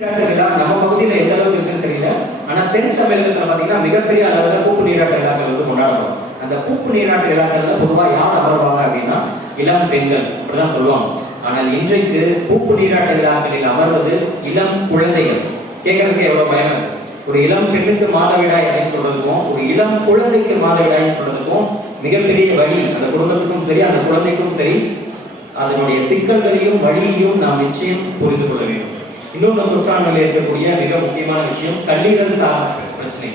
விழா நம்ம பகுதியில் எந்த அளவுக்கு இருக்குன்னு தெரியல. ஆனா தென் தமிழகத்துல பாத்தீங்கன்னா மிகப்பெரிய அளவுல பூப்பு நீராட்டு விழாக்கள் வந்து கொண்டாடுறோம். அந்த பூப்பு நீராட்டு விழாக்கள்ல பொதுவாக யார் அமர்வாங்க அப்படின்னா இளம் பெண்கள். அப்படிதான் சொல்லுவாங்க. ஆனால் இன்றைக்கு பூப்பு நீராட்டு விழாக்களில் அமர்வது இளம் குழந்தைகள். கேட்கறதுக்கு எவ்வளவு பயம் ஒரு இளம் பெண்ணுக்கு மாதவிடாய் அப்படின்னு சொல்றதுக்கும் ஒரு இளம் குழந்தைக்கு மாதவிடாய்னு சொல்றதுக்கும் மிகப்பெரிய வழி அந்த குடும்பத்துக்கும் சரி அந்த குழந்தைக்கும் சரி அதனுடைய சிக்கல்களையும் வழியையும் நாம் நிச்சயம் புரிந்து கொள்ள வேண்டும். இன்னொன்று தொற்றாண்மையில் இருக்கக்கூடிய மிக முக்கியமான விஷயம் கல்லீரல் சார்ந்த பிரச்சனை.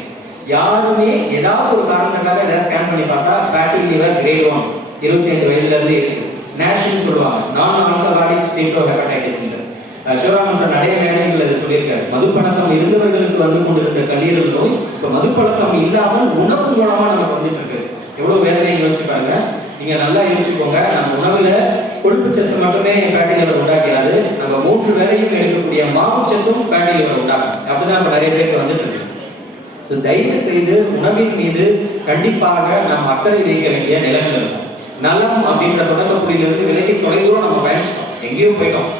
யாருமே ஏதாவது ஒரு காரணத்துக்காக ஏதாவது ஸ்கேன் பண்ணி பார்த்தா ஃபேட்டி லிவர் கிரேட் ஒன் இருபத்தி ஐந்து வயதுல இருந்து இருக்கு. நேஷன் சொல்லுவாங்க. நான் ஆல்கஹாலிக் ஸ்டேட்டோ ஹெப்படைட்டிஸ் சிவராமன் சார் நிறைய மேடைகள் அதை சொல்லியிருக்காரு. மதுப்பழக்கம் இருந்தவர்களுக்கு வந்து கொண்டிருந்த கல்லீரல் நோய் இப்போ மதுப்பழக்கம் இல்லாமல் உணவு மூலமா நமக்கு வந்துட்டு இருக்கு. எவ்வளவு வேதனை யோசிச்சு பாருங்க. நீங்க நல்லா யோசிச்சுக்கோங்க நம்ம உணவுல கொழுப்பு சத்து மட்டுமே ஃபேட்டி லிவர் உண்டாக்கிறாது நம்ம மூன்று வேலையும் எடுக்கக்கூடிய மாவுச்சத்தும் ஃபேட்டி லிவர் உண்டாகும். அப்படிதான் நம்ம நிறைய பேருக்கு வந்துட்டு இருக்கு. ஸோ தயவு செய்து உணவின் மீது கண்டிப்பாக நாம் அக்கறை வைக்க வேண்டிய நிலைமை இருக்கும். நலம் அப்படின்ற தொடக்க விலகி தொலைதூரம் நம்ம பயணிச்சிட்டோம். எங்கேயோ போயிட்டோம்.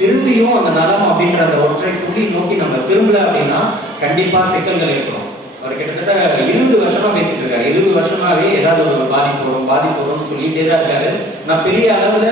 திரும்பியும் அந்த நலம் அப்படின்ற அந்த ஒற்றை புள்ளி நோக்கி நம்ம திரும்பல அப்படின்னா கண்டிப்பா சிக்கல்கள் ஏற்படும். அவர் கிட்டத்தட்ட இருபது வருஷமா பேசிட்டு இருக்காரு. இருபது வருஷமாவே ஏதாவது ஒரு பாதிப்பு வரும் பாதிப்பு வரும்னு சொல்லிட்டே தான் இருக்காரு. நான் பெரிய அளவுல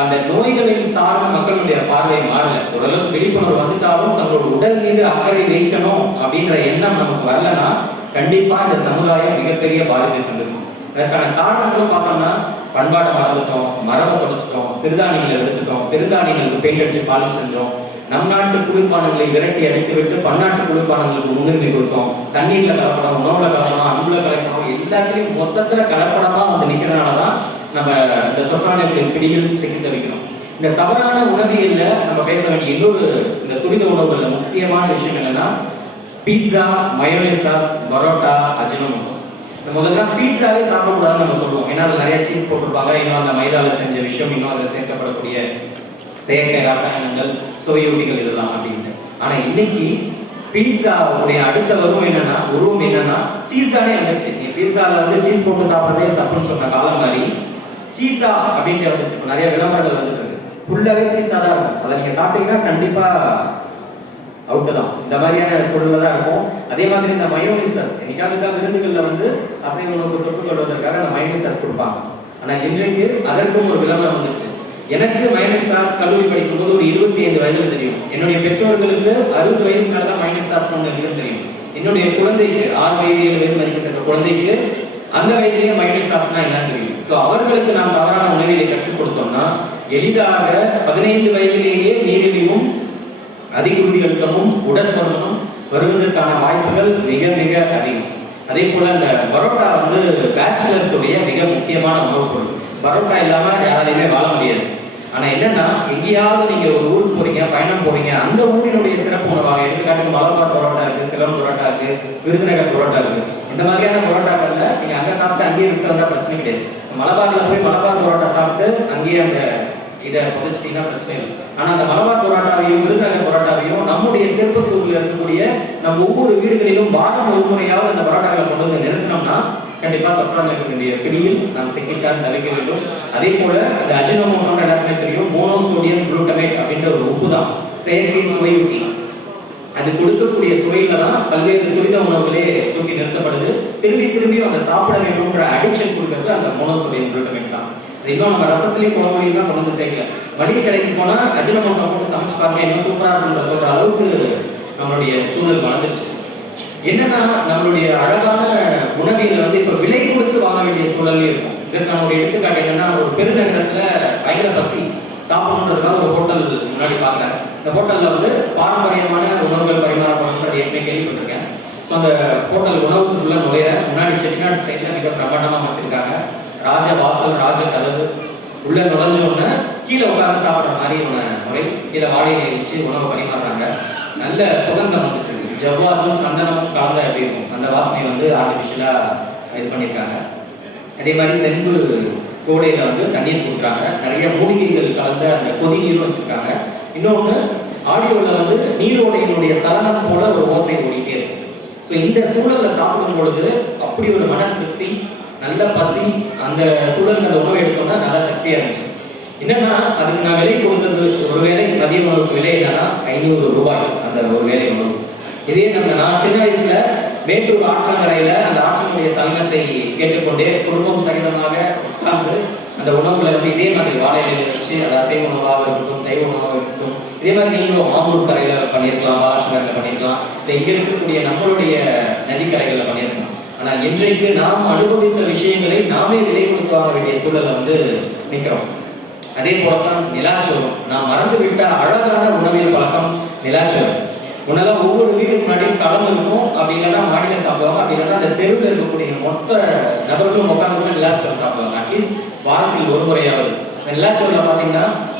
அந்த நோய்களின் சார்ந்த மக்களுடைய பார்வை மாறல. ஓரளவுக்கு விழிப்புணர்வு வந்துட்டாலும் தங்களோட உடல் மீது அக்கறை வைக்கணும் அப்படின்ற எண்ணம் நமக்கு வரலன்னா கண்டிப்பா இந்த சமுதாயம் மிகப்பெரிய பாதிப்பை சந்திக்கும். அதற்கான காரணங்களும் பார்த்தோம்னா பண்பாட்டை மறந்துட்டோம் மரபை தொலைச்சிட்டோம் சிறுதானியங்களை எடுத்துட்டோம் பெருந்தானியங்களுக்கு பெயிண்ட் அடிச்சு பாலிஷ் செஞ்சோம் நம் நாட்டு குளிர்பானங்களை விரட்டி அடைத்துவிட்டு பன்னாட்டு குளிர்பானங்களுக்கு முன்னுரிமை கொடுத்தோம். தண்ணீர்ல கலப்படம் உணவுல கலப்படம் அன்புல கலப்படம் எல்லாத்துலயும் மொத்தத்துல கலப்படமா வந்து நிக்கிறனாலதான் நம்ம இந்த தொற்றாணைகளின் பிடியில் சிக்கி வைக்கணும் இந்த தவறான உணவியல்ல நம்ம பேச வேண்டிய இன்னொரு இந்த துரித உணவுகள்ல முக்கியமான விஷயம் என்னன்னா பீட்சா மயோனைசாஸ் பரோட்டா அஜினோமோட்டோ. முதல்ல பீட்சாவே சாப்பிடக்கூடாதுன்னு நம்ம சொல்லுவோம். ஏன்னா அதுல நிறைய சீஸ் போட்டிருப்பாங்க. இன்னும் அந்த மைதாவில் செஞ்ச விஷயம் இன்னும் அதுல சேர்க்கப்படக்கூடிய செயற்கை ரசாயனங்கள் சுவையூட்டிகள் எழுதலாம் அப்படின்னு ஆனா இன்னைக்கு பீட்சா உடைய அடுத்த உருவம் என்னன்னா உருவம் என்னன்னா சீஸானே வந்துச்சு. நீ பீட்சால வந்து சீஸ் போட்டு சாப்பிட்றதே தப்புன்னு சொன்ன காலம் மாதிரி சீஸா அப்படின்ட்டு வந்துச்சு. இப்போ நிறைய விளம்பரங்கள் வந்துட்டு இருக்கு. ஃபுல்லாவே சீஸா தான் இருக்கும். அதை நீங்க சாப்பிட்டீங்கன்னா கண்டிப்பா அவுட்டு தான். இந்த மாதிரியான சூழல்ல தான் இருக்கும். அதே மாதிரி இந்த மயோனிசஸ் என்னைக்காவது தான் விருந்துகளில் வந்து அசைவ உணவு தொட்டு கொள்வதற்காக அந்த மயோனிசஸ் கொடுப்பாங்க. ஆனா இன்றைக்கு அதற்கும் ஒரு விளம்பரம் வந்துச்சு. எனக்கு மைனஸ் சாஸ் கல்லூரி படிக்கும் போது ஒரு இருபத்தி ஐந்து வயதுல தெரியும். என்னுடைய பெற்றோர்களுக்கு அறுபது வயதுக்கு மேலதான் மைனஸ் சாஸ் ஒன்று தெரியும். என்னுடைய குழந்தைக்கு ஆறு வயது ஏழு வயது மதிக்கின்ற குழந்தைக்கு அந்த வயதிலேயே மைனஸ் சாஸ்னா என்னன்னு தெரியும். ஸோ அவர்களுக்கு நாம் தவறான உணவிலை கற்றுக் கொடுத்தோம்னா எளிதாக பதினைந்து வயதிலேயே நீரிழிவும் அதிகுருதி அழுத்தமும் உடற்பருமனும் வருவதற்கான வாய்ப்புகள் மிக மிக அதிகம். அதே போல இந்த பரோட்டா வந்து பேச்சுலர்ஸ் உடைய மிக முக்கியமான உணவுப் பொருள். பரோட்டா இல்லாம யாராலையுமே வாழ முடியாது. ஆனா என்னன்னா எங்கேயாவது நீங்க ஒரு ஊருக்கு போறீங்க பயணம் போறீங்க அந்த ஊரினுடைய சிறப்பு உணவாக எடுத்துக்காட்டு மலபார் பரோட்டா இருக்கு சிலம் பரோட்டா இருக்கு விருதுநகர் பரோட்டா இருக்கு. இந்த மாதிரியான பரோட்டாக்கள்ல நீங்க அங்க சாப்பிட்டு அங்கேயே விட்டு வந்தா பிரச்சனை கிடையாது. மலபார்ல போய் மலபார் பரோட்டா சாப்பிட்டு அங்கேயே அந்த இதை புதைச்சிட்டீங்கன்னா பிரச்சனை இல்லை. ஆனா அந்த மலபார் பரோட்டாவையும் விருதுநகர் பரோட்டாவையும் நம்முடைய திருப்பத்தூர்ல இருக்கக்கூடிய நம்ம ஒவ்வொரு வீடுகளிலும் வாரம் ஒரு முறையாவது அந்த பரோட்டாக்களை கொண்டு வந்து நிறுத்தினோம்னா கண்டிப்பாக கண்டிப்பா வேண்டிய பிடியில் நாம் சிக்கித்தான் தவிக்க வேண்டும். அதே போல இந்த அஜினோமோட்டோ எல்லாருமே தெரியும் மோனோசோடியம் குளூட்டமேட் அப்படின்ற ஒரு உப்பு தான் செயற்கை சுவையூட்டி அது கொடுக்கக்கூடிய சுவையில தான் பல்வேறு துரித உணவுகளே தூக்கி நிறுத்தப்படுது. திரும்பி திரும்பி அந்த சாப்பிட வேண்டும்ன்ற அடிக்ஷன் கொடுக்கறது அந்த மோனோசோடியம் குளூட்டமேட் தான். இன்னும் நம்ம ரசத்துலேயும் குழம்புலையும் தான் சொன்னது சேர்க்கல. மளிகை கடைக்கு போனால் அஜினமோட்டோ போட்டு சமைச்சு பாருங்க இன்னும் சூப்பராக இருக்குன்ற சொல்ற அளவுக்கு நம்மளுடைய சூழல் வளர்ந்துருச்சு. என்னன்னா நம்மளுடைய அழகான உணவில வந்து இப்ப விலை கொடுத்து வாங்க வேண்டிய சூழலே இருக்கும். இதற்கான ஒரு எடுத்துக்காட்டு என்னன்னா ஒரு பெருநகரத்துல பயங்கர பசி. சாப்பிடணுன்றதுக்காக ஒரு ஹோட்டல் முன்னாடி பார்க்குறேன் இந்த ஹோட்டல்ல வந்து பாரம்பரியமான உணவுகள் பரிமாறப்படுறது ஏற்கனவே கேள்விப்பட்டிருக்கேன். ஸோ அந்த ஹோட்டல் உணவுக்குள்ள நுழைய முன்னாடி செட்டிநாடு சைட்ல மிக பிரமாண்டமா வச்சிருக்காங்க ராஜ வாசல் ராஜ கதவு. உள்ள நுழைஞ்ச உடனே கீழே உட்கார்ந்து சாப்பிட்ற மாதிரி முறை கீழே வாழையை வச்சு உணவு பரிமாறுறாங்க. நல்ல சுகந்தம் வந்துட்டு இருக்கு. ஜவ்வாதும் சந்தனமும் கலந்த எப்படி இருக்கும்? அந்த வாசனை வந்து ஆர்டிஃபிஷியலா இது பண்ணியிருக்காங்க அதே மாதிரி செம்பு கோடையில வந்து தண்ணீர் கொடுக்குறாங்க நிறைய மூலிகைகள் கலந்த அந்த கொதி நீரும் வச்சிருக்காங்க. இன்னொன்று ஆடியோவில் வந்து நீரோடையினுடைய சலனம் போல ஒரு ஓசை ஓடிட்டே இருக்கும் ஸோ இந்த சூழலில் சாப்பிடும் பொழுது அப்படி ஒரு மன திருப்தி நல்ல பசி அந்த சூழலில் அந்த உணவை எடுத்தோம்னா நல்ல சக்தியாக இருந்துச்சு. என்னன்னா அதுக்கு நான் விலை கொடுத்தது ஒரு வேலை மதிய உணவுக்கு விலை என்னன்னா ஐநூறு ரூபாய் அந்த ஒரு வேலை உணவு இதே நம்ம நான் சின்ன வயசுல மேட்டூர் ஆற்றங்கரையில அந்த ஆற்றனுடைய சங்கத்தை கேட்டுக்கொண்டே குடும்பம் சகிதமாக உட்கார்ந்து அந்த உணவுல வந்து இதே மாதிரி வாழை இலையில வச்சு அது அசைவ உணவாக இருக்கட்டும் சைவ உணவாக இருக்கட்டும் இதே மாதிரி நீங்களும் மாமூர் கரையில பண்ணியிருக்கலாம் ஆற்றங்கரையில பண்ணியிருக்கலாம் இல்லை இங்க இருக்கக்கூடிய நம்மளுடைய நதிக்கரைகள்ல பண்ணியிருக்கலாம் ஆனா இன்றைக்கு நாம் அனுபவித்த விஷயங்களை நாமே விலை கொடுத்து வாங்க வேண்டிய சூழலை வந்து நிற்கிறோம். அதே போலத்தான் நிலாச்சோரம் நான் மறந்து விட்ட அழகான உணவியல் பழக்கம் நிலாச்சோரம் முன்னெல்லாம் ஒவ்வொரு வீட்டுக்கு முன்னாடியும் களம் இருக்கும். அப்படி இல்லைன்னா சாப்பிடுவாங்க. அப்படி இல்லைன்னா அந்த தெருவில் இருக்கக்கூடிய மொத்த நபர்களும் உட்காந்து நிலாச்சோரம் சாப்பிடுவாங்க. அட்லீஸ்ட் வாரத்தில் ஒரு முறையாவது. நிலாச்சோரில் பார்த்தீங்கன்னா